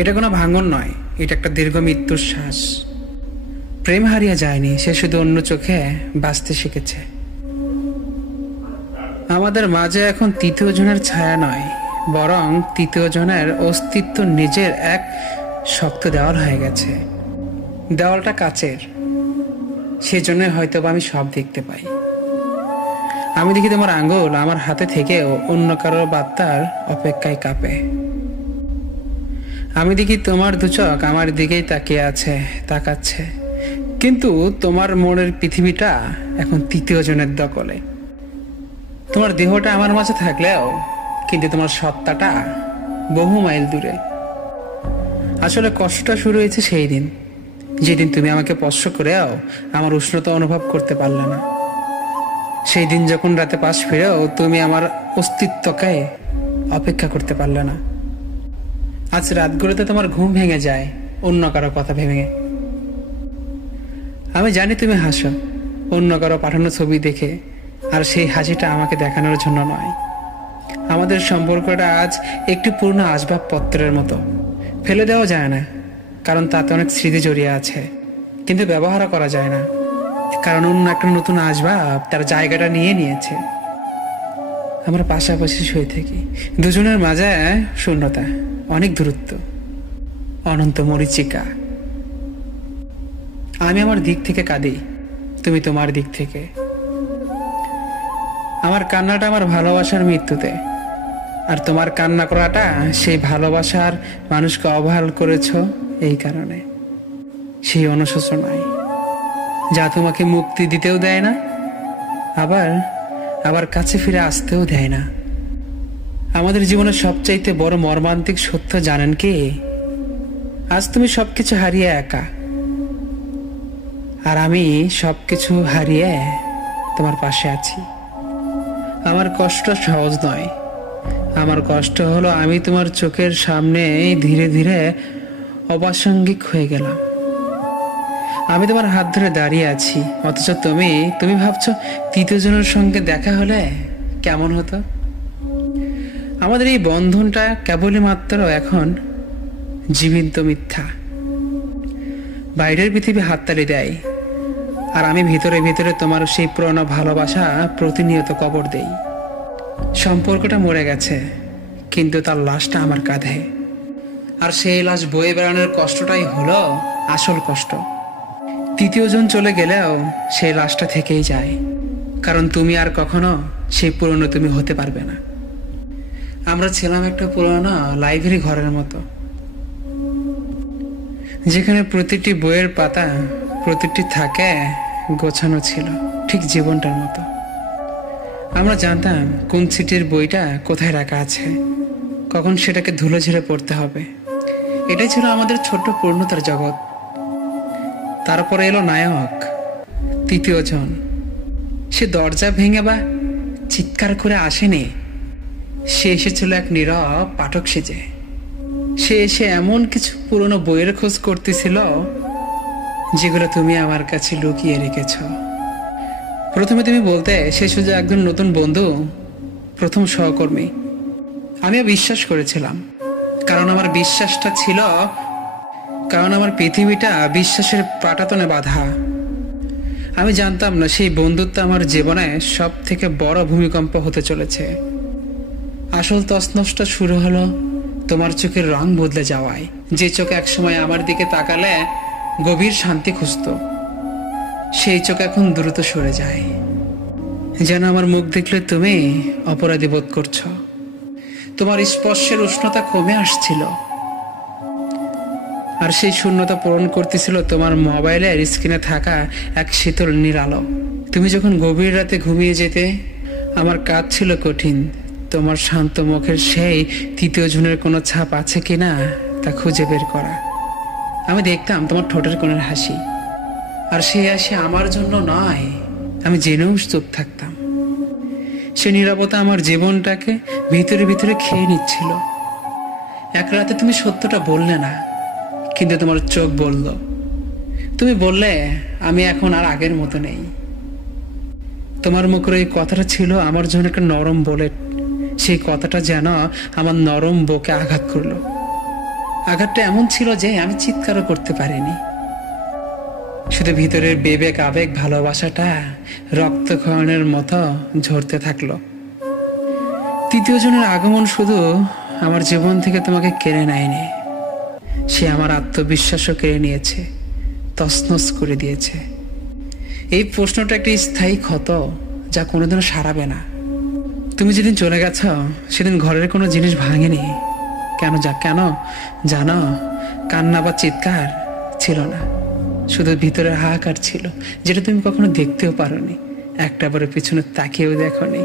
এটা কোনো ভাঙন নয়, এটা একটা দীর্ঘ মৃত্যুর শ্বাস। প্রেম হারিয়ে যায়নি, সে শুধু অন্য চোখে বাঁচতে শিখেছে। আমাদের মাঝে এখন তৃতীয় জনের ছায়া নয়, বরং তৃতীয় জনের অস্তিত্ব নিজের এক শক্ত দেওয়াল হয়ে গেছে। দেওয়ালটা কাচের, সেজন্য হয়তো আমি সব দেখতে পাই। আমি দেখি তোমার আঙ্গুল আমার হাতে থেকেও অন্য কারো বার্তার অপেক্ষায় কাঁপে। আমি দেখি তোমার দু চোখ আমার দিকেই তাকাচ্ছে, কিন্তু তোমার মনের পৃথিবীটা এখন তৃতীয় জনের দখলে। তোমার দেহটা আমার মাঝে থাকলেও কিন্তু তোমার সত্তাটা বহু মাইল দূরে। আসলে কষ্টটা শুরু হয়েছে সেই দিন, যেদিন তুমি আমাকে স্পর্শ করেও আমার উষ্ণতা অনুভব করতে পারলে না। সেই দিন যখন রাতে পাশ ফিরেও তুমি আমার অস্তিত্বকে অপেক্ষা করতে পারলে না। আজ রাতগুলোতে তোমার ঘুম ভেঙে যায় অন্য কারো কথা ভেঙে। আমি জানি তুমি হাসো অন্য কারো পাঠানো ছবি দেখে, আর সেই হাসিটা আমাকে দেখানোর জন্য নয়। আমাদের সম্পর্কটা আজ একটি পূর্ণ আসবাবপত্রের মতো, ফেলে দেওয়া যায় না কারণ তাতে অনেক স্মৃতি জড়িয়ে আছে, কিন্তু ব্যবহারও করা যায় না কারণ অন্য একটা নতুন আসবাব তার জায়গাটা নিয়ে নিয়েছে। আমরা পাশাপাশি শুয়ে থাকি, দুজনের মাঝে শূন্যতা, অনেক দূরত্ব, অনন্ত মরীচিকা। আমি আমার দিক থেকে কাঁদি, তুমি তোমার দিক থেকে। আমার কান্নাটা আমার ভালোবাসার মৃত্যুতে, আর তোমার কান্না করাটা সেই ভালোবাসার মানুষকে অবহেলা করেছ এই কারণে, সেই অনুশোচনায় যা তোমাকে মুক্তি দিতেও দেয় না, আবার কাছে ফিরে আসতেও দেয় না। আমাদের জীবনের সবচাইতে বড় মর্মান্তিক সত্য জানেন কি? আজ তুমি সবকিছু হারিয়ে একা, আর আমি সবকিছু হারিয়ে তোমার পাশে আছি। আমার কষ্ট সহজ নয়, আমার কষ্ট হলো আমি তোমার চোখের সামনে ধীরে ধীরে অপ্রাসঙ্গিক হয়ে গেলাম। আমি তোমার হাত ধরে দাঁড়িয়ে আছি, অথচ তুমি ভাবছো তৃতীয় জনের সঙ্গে দেখা হলে কেমন হতো। আমাদের এই বন্ধনটা কেবলই মাত্র এখন জীবন্ত মিথ্যা। বাইরের পৃথিবী হাততালি দেয়, আর আমি ভিতরে ভিতরে তোমার সেই পুরনো ভালোবাসা প্রতিনিয়ত কবর দেই। সম্পর্কটা মরে গেছে, কিন্তু তার লাশটা আমার কাঁধে, আর সেই লাশ বয়ে বেড়ানোর কষ্টটাই হলো আসল কষ্ট। তৃতীয় জন চলে গেলেও সেই লাশটা থেকেই যায়, কারণ তুমি আর কখনো সেই পুরনো তুমি হতে পারবে না। আমরা ছিলাম একটা পুরনো লাইব্রেরি ঘরের মতো, যেখানে প্রতিটি বইয়ের পাতা প্রতিটি থাকে গোছানো ছিল ঠিক জীবনটার মতো। আমরা জানতাম কোন সিটির বইটা কোথায় রাখা আছে, কখন সেটাকে ধুলো ঝেড়ে পড়তে হবে। এটাই ছিল আমাদের ছোট্ট পূর্ণতার জগৎ। তারপরে এলো নায়ক, তৃতীয় জন। সে দরজা ভেঙে বা চিৎকার করে আসেনি, সে এসেছিল এক নীরব পাঠক সেজে। সে এসে এমন কিছু পুরনো বইয়ের খোঁজ করতেছিল যেগুলো তুমি আমার কাছে লুকিয়ে রেখেছ। প্রথমে তুমি বলতে সে শুধু একজন নতুন বন্ধু, প্রথম সহকর্মী। আমিও বিশ্বাস করেছিলাম, কারণ আমার পৃথিবীটা বিশ্বাসের পাটাতনে বাঁধা। আমি জানতাম না সেই বন্ধুত্ব আমার জীবনে সব থেকে বড় ভূমিকম্প হতে চলেছে। আসল তছনছটা শুরু হলো তোমার চোখের রং বদলে যাওয়ায়। যে চোখ একসময় আমার দিকে তাকালে গভীর শান্তি খুঁজত, সেই চোখ এখন দ্রুত সরে যায়, যেন আমার মুখ দেখলে তুমি অপরাধী বোধ করছো। তোমার স্পর্শের উষ্ণতা কমে আসছিল, আর সেই শূন্যতা পূরণ করতেছিল তোমার মোবাইলের স্ক্রিনে থাকা এক শীতল নীল আলো। তুমি যখন গভীর রাতে ঘুমিয়ে যেতে, আমার কাজ ছিল কঠিন তোমার শান্ত মুখের সেই তৃতীয় জনের কোনো ছাপ আছে কিনা তা খুঁজে বের করা। আমি দেখতাম তোমার ঠোঁটের কোণের হাসি, আর সেই হাসি আমার জন্য নয়, আমি জেনেও চুপ থাকতাম। সে নীরবতা আমার জীবনটাকে ভিতরে ভিতরে খেয়ে নিচ্ছিল। এক রাতে তুমি সত্যটা বললে না, কিন্তু তোমার চোখ বলল। তুমি বললে আমি এখন আর আগের মতো নেই। তোমার মুখের এই কথাটা ছিল আমার জন্য একটা নরম বুলেট। সেই কথাটা যেন আমার নরম বুকে আঘাত করলো। আঘাতটা এমন ছিল যে আমি চিৎকারও করতে পারিনি। শুধু ভিতরের বিবেক আবেগ ভালোবাসাটা রক্তক্ষরণের মতো ঝরতে থাকলো। তৃতীয় জনের আগমন শুধু আমার জীবন থেকে তোমাকে কেড়ে নেয়নি, সে আমার আত্মবিশ্বাসও কেড়ে নিয়েছে, তছনছ করে দিয়েছে। এই প্রশ্নটা একটি স্থায়ী ক্ষত, যা কোনোদিনও সারাবে না। তুমি যেদিন চলে গেছ সেদিন ঘরের কোনো জিনিস ভাঙেনি। কেন জানো? কান্না বা চিৎকার ছিল না, শুধু ভিতরের হাহাকার ছিল, যেটা তুমি কখনো দেখতেও পারোনি, একটা বারের পিছনে তাকিয়েও দেখোনি।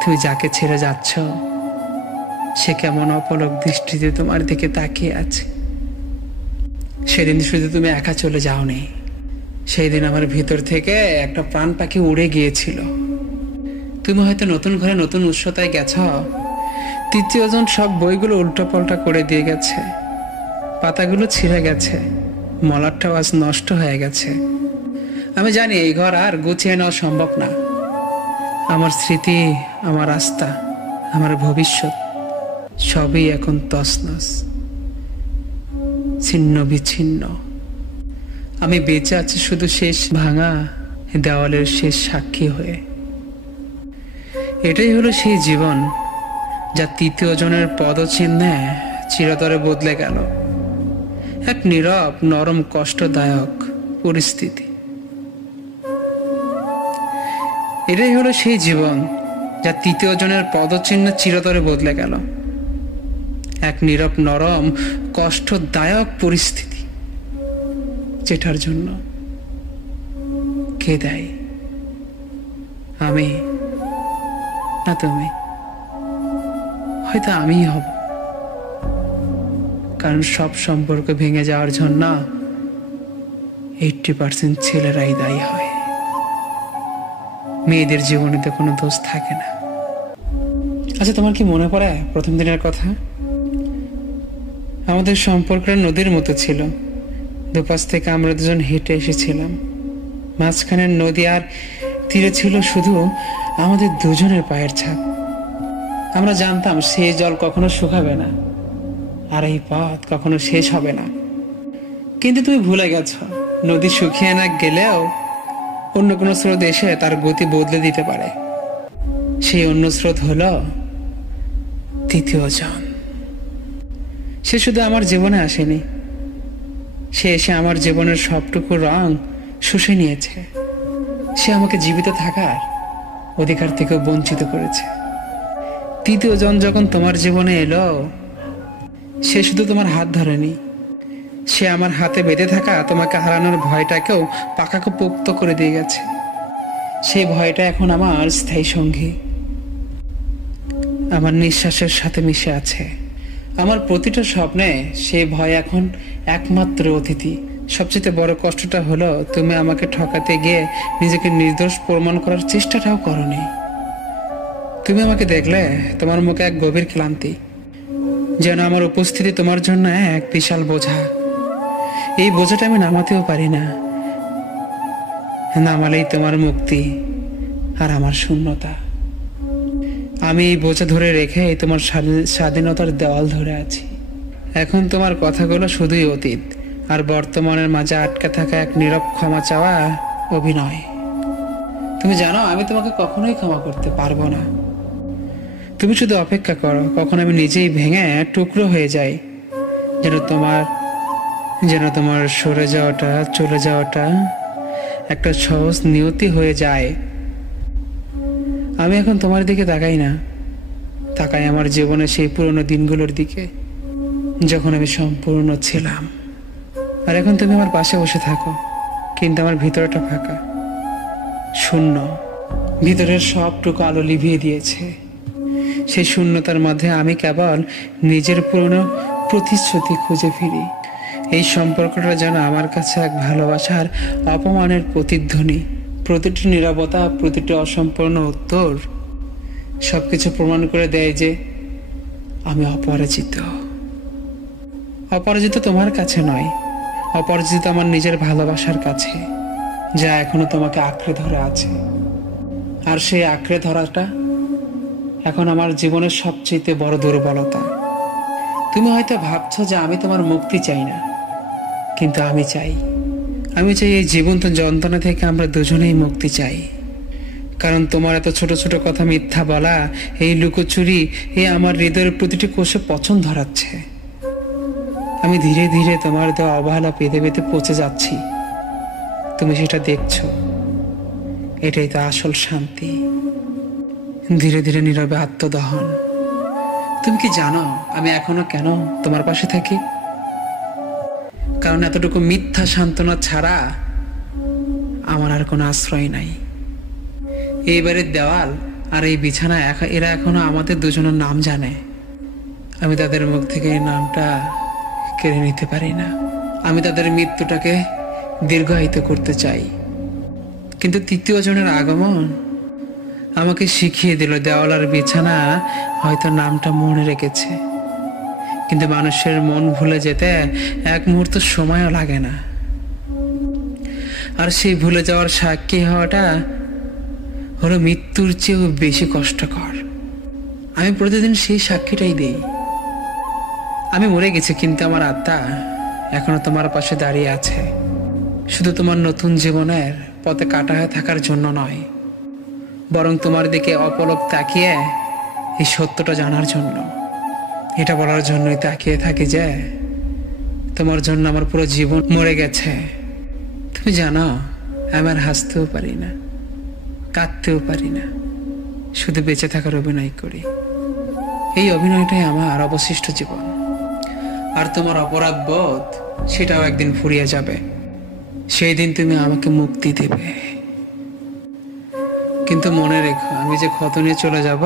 তুমি যাকে ছেড়ে যাচ্ছ সে কেমন অপলক দৃষ্টিতে তোমার দিকে তাকিয়ে আছে। সেদিন শুধু তুমি একা চলে যাওনি, সেই দিন আমার ভিতর থেকে একটা প্রাণ পাখি উড়ে গিয়েছিল। তুমি হয়তো নতুন ঘরে নতুন উৎসতায় গেছ। তৃতীয় জন সব বইগুলো উল্টোপাল্টা করে দিয়ে গেছে, পাতাগুলো ছিঁড়ে গেছে, মলাটটাও আজ নষ্ট হয়ে গেছে। আমি জানি এই ঘর আর গুছিয়ে নেওয়া সম্ভব না। আমার স্মৃতি, আমার আস্থা, আমার ভবিষ্যৎ সবই এখন তছনছ, ছিন্ন বিচ্ছিন্ন। আমি বেঁচে আছি শুধু শেষ ভাঙা দেওয়ালের শেষ সাক্ষী হয়ে। এটাই হলো সেই জীবন যা তৃতীয় জনের পদচিহ্নে চিরতরে বদলে গেল। এক নীরব, নরম, কষ্টদায়ক পরিস্থিতি। এটাই হলো সেই জীবন যা তৃতীয় জনের পদচিহ্ন চিরতরে বদলে গেল। এক নীরব, নরম, কষ্টদায়ক পরিস্থিতি, যেটার জন্য কে দায়ী? আমি না তুমি? হয়তো আমিই হব, কারণ সব সম্পর্ক ভেঙে যাওয়ার জন্য 80% ছেলেরাই দায়ী হয়। মেয়েদের জীবনে তো কোনো দোষ থাকে না। আচ্ছা, তোমার কি মনে পড়ে প্রথম দিনের কথা? আমাদের সম্পর্কটা নদীর মতো ছিল। দুপাশ থেকে আমরা দুজন হেঁটে এসেছিলাম। মাঝখানের নদী, আর তীরে ছিল শুধু আমাদের দুজনের পায়ের ছাপ। আমরা জানতাম সেই জল কখনো শুকাবে না, আর এই পথ কখনো শেষ হবে না। কিন্তু তুমি ভুলে গেছ, নদী শুকিয়ে না গেলেও অন্য কোনো স্রোত এসে তার গতি বদলে দিতে পারে। সেই অন্য স্রোত হলো তৃতীয় জন। সে শুধু আমার জীবনে আসেনি, সে এসে আমার জীবনের সবটুকু রং শুষে নিয়েছে। সে আমাকে জীবিত থাকার অধিকার থেকে বঞ্চিত করেছে। তৃতীয় জন যখন তোমার জীবনে এলো, সে শুধু তোমার হাত ধরেনি, সে আমার হাতে বেঁধে থাকা তোমাকে হারানোর ভয়টাকেও পাকাপোক্ত করে দিয়ে গেছে। সেই ভয়টা এখন আমার স্থায়ী সঙ্গী, আমার নিঃশ্বাসের সাথে মিশে আছে। আমার প্রতিটা স্বপ্নে সেই ভয় এখন একমাত্র অতিথি। সবচেয়ে বড় কষ্টটা হলো, তুমি আমাকে ঠকাতে গিয়ে নিজেকে নির্দোষ প্রমাণ করার চেষ্টাটাও করোনি। তুমি আমাকে দেখলে তোমার মুখে এক গভীর ক্লান্তি, যেন আমার উপস্থিতি তোমার জন্য এক বিশাল বোঝা। এই বোঝাটা আমি নামাতেও পারি না। নামালেই তোমার মুক্তি আর আমার শূন্যতা। আমি এই বোঝা ধরে রেখে তোমার স্বাধীনতার দেওয়াল ধরে আছি। এখন তোমার কথাগুলো শুধুই অতীত, আর বর্তমানের মাঝে আটকে থাকা এক নীরব ক্ষমা চাওয়া অভিনয়। তুমি জানো, আমি তোমাকে কখনোই ক্ষমা করতে পারবো না। তুমি শুধু অপেক্ষা করো, কখন আমি নিজেই ভেঙে টুকরো হয়ে যাই, যেন তোমার সরে যাওয়াটা, চলে যাওয়াটা একটা সহজ নিয়তি হয়ে যায়। আমি এখন তোমার দিকে তাকাই না, তাকাই আমার জীবনে সেই পুরনো দিনগুলোর দিকে, যখন আমি সম্পূর্ণ ছিলাম। আর এখন তুমি আমার পাশে বসে থাকো, কিন্তু আমার ভিতরটা ফাঁকা, শূন্য। ভিতরের সবটুকু আলো লিভিয়ে দিয়েছে। সেই শূন্যতার মধ্যে আমি কেবল নিজের পুরনো প্রতিশ্রুতি খুঁজে ফিরি। এই সম্পর্কটা যেন আমার কাছে এক ভালোবাসার অপমানের প্রতিধ্বনি। প্রতিটি নীরবতা, প্রতিটি অসম্পূর্ণ উত্তর সবকিছু প্রমাণ করে দেয় যে আমি অপরাজিত। অপরাজিত তোমার কাছে নয়, অপরাজিত আমার নিজের ভালোবাসার কাছে, যা এখনো তোমাকে আঁকড়ে ধরে আছে। আর সেই আঁকড়ে ধরাটা এখন আমার জীবনের সবচেয়ে বড় দুর্বলতা। তুমি হয়তো ভাবছো যে আমি তোমার মুক্তি চাই না, কিন্তু আমি চাই এই জীবন্ত যন্ত্রণা থেকে আমরা দুজনেই মুক্তি চাই। কারণ তোমার এত ছোট ছোট কথা, মিথ্যা বলা, এই লুকোচুরি, আমার হৃদয়ের প্রতিটি কোষে পচন ধরাচ্ছে। আমি ধীরে ধীরে তোমার দেওয়া অবহেলা পেতে পেতে পচে যাচ্ছি। তুমি সেটা দেখছো। এটাই তো আসল শান্তি। ধীরে ধীরে নীরবে আত্মদহন। তুমি কি জানো আমি এখনো কেন তোমার পাশে থাকি? কারণ এতটুকু মিথ্যা সান্ত্বনা ছাড়া আমার আর কোনো আশ্রয় নাই। এইবারের দেওয়াল আর এই বিছানা এরা এখনো আমাদের দুজনের নাম জানে। আমি তাদের মুখ থেকে এই নামটা কেড়ে নিতে পারি না। আমি তাদের মৃত্যুটাকে দীর্ঘায়িত করতে চাই। কিন্তু তৃতীয় জনের আগমন আমাকে শিখিয়ে দিল দেওয়াল আর বিছানা হয়তো নামটা মনে রেখেছে, কিন্তু মানুষের মন ভুলে যেতে এক মুহূর্ত সময়ও লাগে না। আর সেই ভুলে যাওয়ার সাক্ষী হওয়াটা হলো মৃত্যুর চেয়েও বেশি কষ্টকর। আমি প্রতিদিন সেই সাক্ষীটাই দেই। আমি মরে গেছি, কিন্তু আমার আত্মা এখনো তোমার পাশে দাঁড়িয়ে আছে। শুধু তোমার নতুন জীবনের পথে কাটা হয়ে থাকার জন্য নয়, বরং তোমার দিকে অপলক তাকিয়ে এই সত্যটা জানার জন্য। এটা বলার জন্যই তাকিয়ে থাকি যে তোমার জন্য আমার পুরো জীবন মরে গেছে। তুমি জানো আমি আর হাসতেও পারি না, কাঁদতেও পারি না, শুধু বেঁচে থাকার অভিনয় করি। এই অভিনয়টাই আমার অবশিষ্ট জীবন। আর তোমার অপরাধ বোধ সেটাও একদিন ফুরিয়ে যাবে। সেই দিন তুমি আমাকে মুক্তি দেবে। কিন্তু মনে রেখো, আমি যে ক্ষত নিয়ে চলে যাব,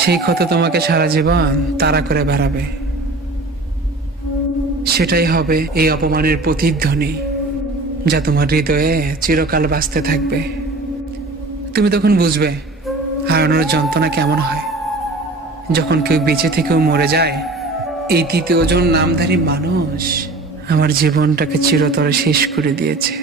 সেই ক্ষত তোমাকে সারা জীবন তাড়া করে বেড়াবে। সেটাই হবে এই অপমানের প্রতিধ্বনি, যা তোমার হৃদয়ে চিরকাল বাঁচতে থাকবে। তুমি তখন বুঝবে হারানোর যন্ত্রণা কেমন হয়। যখন কেউ বেঁচে থেকেও মরে যায়, এই তৃতীয় জন নামধারী মানুষ আমার জীবনটাকে চিরতরে শেষ করে দিয়েছে।